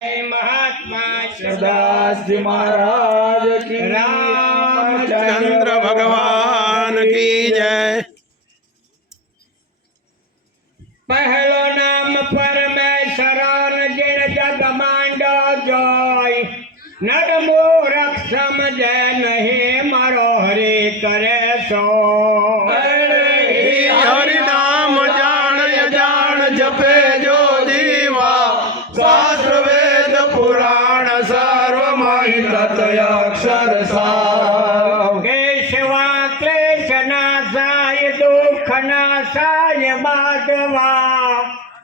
महात्मा दास जी महाराज की रामचंद्र भगवान की जय। पहलो नाम परमेश्वरान जिन जग मांडो जोय, नर मूरख समझे नहीं मारो हरि करे सो। हरि नाम जान अजान जपे जो जीवा, शास्त्र वेद पुराण सर्वमहि तत्अक्षर सार। केशवा क्लेश नाशाय दुख नाशाय माधवा,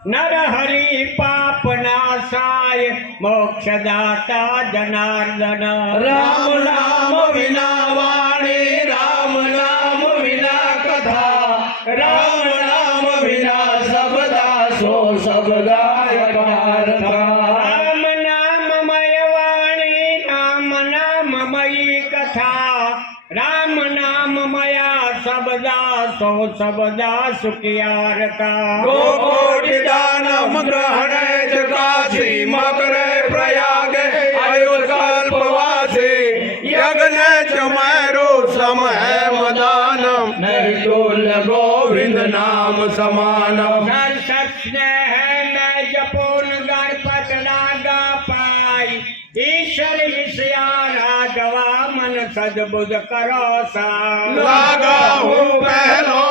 नर हरि पाप नाशाय मोक्षदाता जनार्दन। राम नाम विना वाणी, राम नाम विना कथा, राम नाम विना सबदा सो सब गाय पारथा। राम नाममय वाणी, राम नाममयी कथा, राम नाममया सबदा सो सबदा सुखियारता। कोटि दानम ग्रहणे च काशी मकरे प्रयागे अयुकल्पवासी, यज्ञ च मैरो समय मदानम, नहीं तुल्य गोविंद नाम समानम। है मैं जपोन गणपत नागा पाई, ईश्वर ईश्या राघवा मन सद्बुद्ध करो सा। लागा हूँ पहलो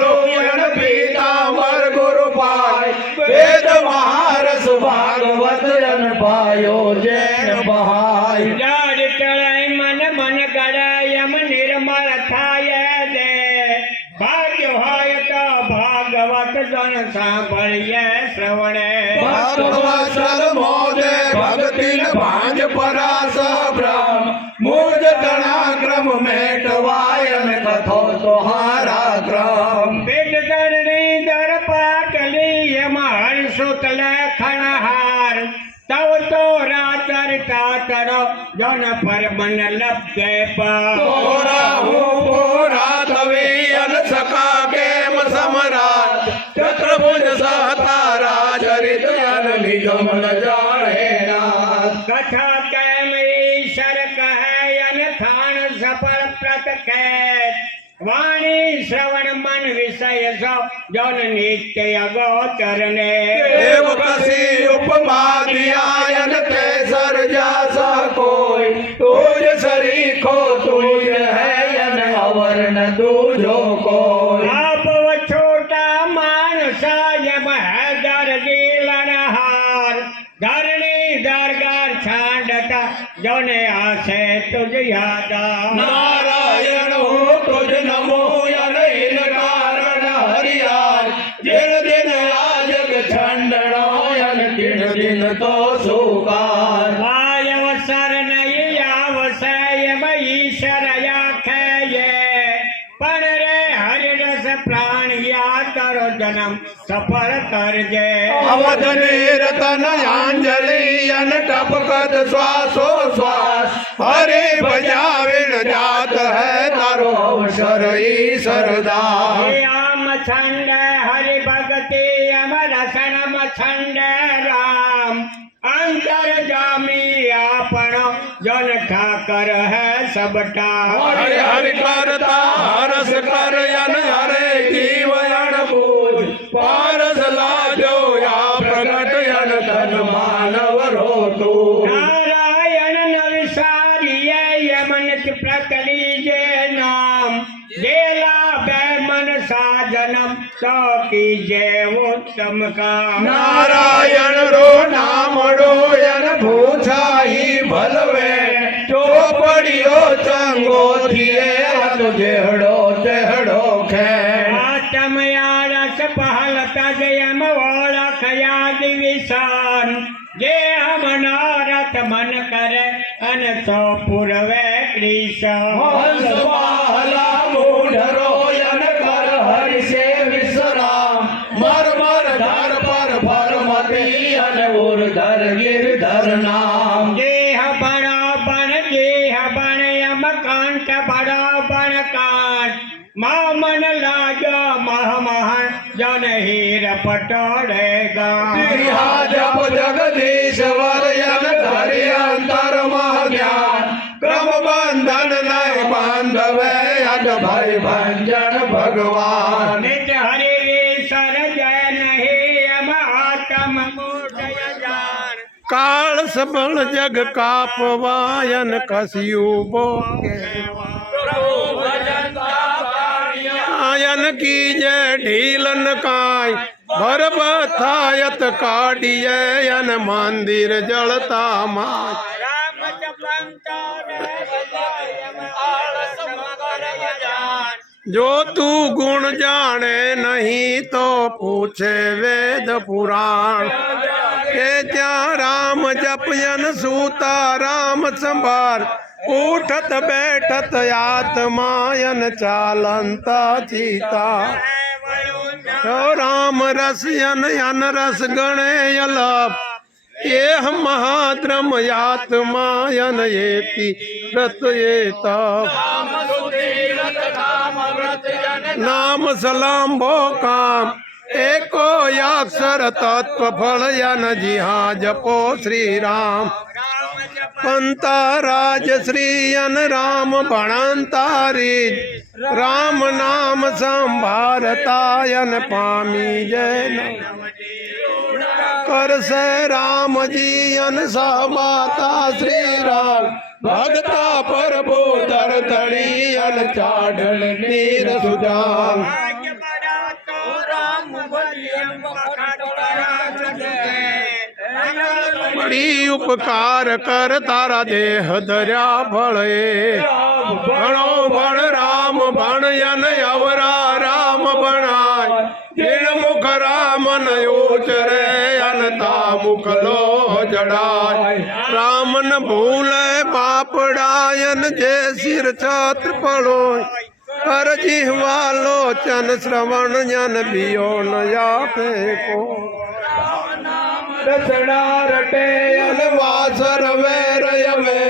लोयन पीतांबर गुरु पाय, वेद महारस भागवत जन पायो जैन बहाय। जाड़ टळै मन मन गड़ै यम निर्मल थाय दे, भाग्य होय तो भागवत जन सांभळिए श्रवणे। भक्तवत्सल मोदे भक्तिन भांज परास ब्रह्म, मूर्ज तणाक्रम मेटवायन कथो तोहारा क्रम। वेद धरणी दर पाटली यमहर शुक्ल खणहार, तव तो राचरिता तरो जन पर मन लब्धे पार। तोरा हूँ पूरा तवीयन सका केम समराट, चतुर्भुज सहता राजरित यन निगम न जाने नाथ। कथा कैम ईश्वर कहे यन खान सफल प्रत कैत, वाणी श्रवण मन विषय सो जन नित्य अगोचर ने। देव कसी उपमा दियायन ते सर जासा कोई, तुझ सरीखो तुझ है यन अवर न दूजो कोई। आप वो छोटा मानसा यम है दर जीलनहार, धरणी दरगार छांडता जौने आसे तुझ यादा। नारायण हो तुझ नमो यन इन कारण हरियार, जिन दिन आजग छंडनो यन तिन दिन तो सुकार। अवसर नहीं आवसय ईश्वर आखे ये, पण रे हरिरस प्राणिया तरो जन्म सफल करजे। अवध निरतन अंजलि यन टपकत श्वासो श्वास, हरि बजाविन जात है तारो अवसर ईश्वर दास। आम छंद हरि भक्ति अमर सनम छंद राम, अंतर जामी आपण जन ठाकर है सबटा। हरि हरि करता हरस कर यन हरे जीवयन पूज, पारस लाजो या प्रगट यन तन मानव रो तू। नारायण नविसारिये यमन प्रकलीजे नाम, देला बैमन साजनम तो कीजे उत्तम काम। नारायण रो नाम यन भूछाई भलवे, चोपड़ियो चंगो थिए जेहड़ो तेहड़ो खैन। आत्मयारस पहल तजयम ओळख याद विशान, जे हम नारत मन करे अन सो पुरवे कृष्ण। हंस वाहला मूढ़रो यन कर हरि से विश्राम, मर मर धर पर फरमती अन उर्धर गिरधर नाम। जेह बड़ा बन जेह बन यम कांट बड़ा बन कांट, मामन लाजा महमहन जन हीर पटोड़ेगा। जब जगदीश्वर यन બાંધવે અન ભાઈ ભંજન ભગવાન નિજ હરિ સર્જય નહીં એમ આત્મ મૂઢય જાણ કાળ સબળ જગ કાપવાયન કસ્યું બોકે આયન કી જય ઢીલન કાય ભરબ થાયત કાઢીએ અન મંદિર જળતા માં રામ જપંતા આળસ મગર જાણ જો તું ગુણ જાણે નહીં તો પૂછે વેદ પુરાણ કે ત્યાં રામ જપયન સૂતા રામ સંભાર ઉઠત બેઠત આત્માયન ચાલંતા ચીતા રામ રસયન અન રસ ગણે અલપ એહ મહાદ્રમ આત્માયન એતિ રત એતા નામ સલાંભો કામ एको अक्षर तत्व फल यन जिहा जपो श्री राम पंता राज श्री अन राम भणंतारी राम नाम संभारतायन पामी जैन कर से राम जी अन सहमाता श्री राम भगता पर बोधर तड़ी अन चाडल नीर सुजान बड़ी उपकार कर तारा देह दर्या भळे भणो भण राम भण यन अवरा राम भणाय जिण मुख राम न उचरे अनता मुख लो जड़ाय राम न भूले पापड़ायन जे सिर छात्र पड़ो कर जिह्वा लोचन श्रवण जन बियो न यापे को रसना रटे वासर वेर यवे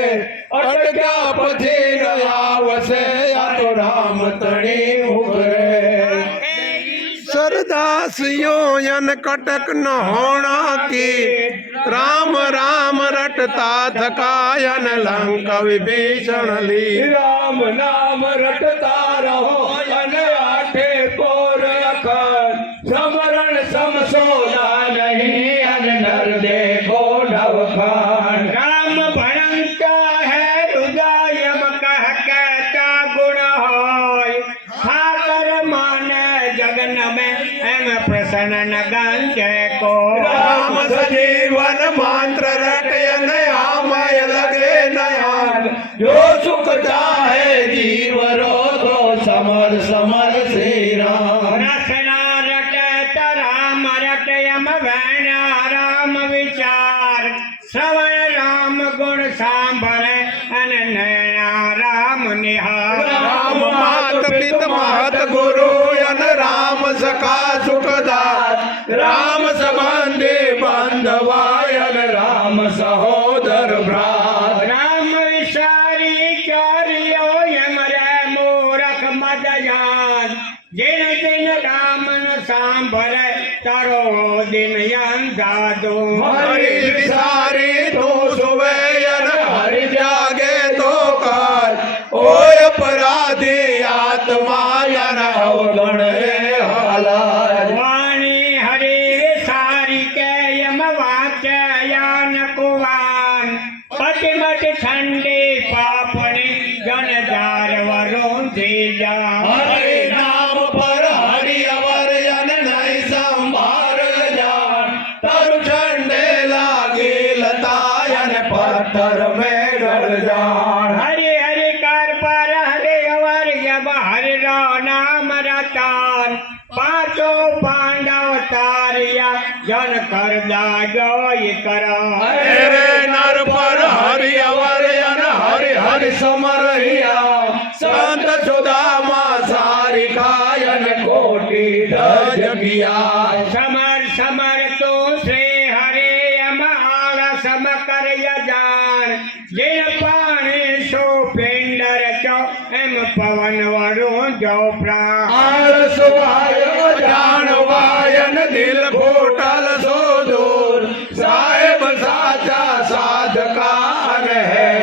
अटक्या पछी न आवसे या तो राम तणी उभरे सरदासियों यन कटक न होना की राम राम रटता थकायन लंक विभीषण ली राम नाम रटता रहो यन आठे पोर अखर समरण समसोदा नहीं अन नर देखो नवखान राम भणंता है हृदय कह कहता गुण होय सागर मान जगन में एम प्रसन्न न गंजे को राम सजीवन मंत्र रटयन आमय लगे नयन जो सुख चाहे जीव रो तो समर समर श्री राम रसना रटत राम रटयम वैना राम विचार श्रवण राम गुण सांभरे अन नैना राम निहार राम मात पित महत गुरु यन राम सखा सुखदात राम संबंधी बंधवायन राम सहोदर भ्रात राम विसारी चारियो यम रे मूरख मद जान जिन दिन राम न सांभरे तरो दिन यंदा दो हरि विसारी तो सुवेयन हरि जागे तो काल ओय अपराधी आत्मायन अवगण हालाय वाणी हरि विसारी के यम वाक्य यान कुवान पतिमत ठंडी पापणी जन जार वरुण जा हरि नाम पर हरि अवर यन नहीं संभार जान तरु झंडे लागे लतायन पत्थर में गड़ जान हरि हरि कर पर हरि अवर जब हरि रो नाम रतान पांचो पांडव तारिया जन कर दागोई करा अरे नर पर हरि अवर यन हरि हरि समरहिया संत सुदामा सारी कायन कोटि ध्वज किया समर समर तो श्री हरे अमाल सम कर जान जिन पाणी सो पिंडर चो एम पवन वरुण जो प्राण आलस वायो जान वायन दिल घोटल सो दूर साहेब साचा साधकार है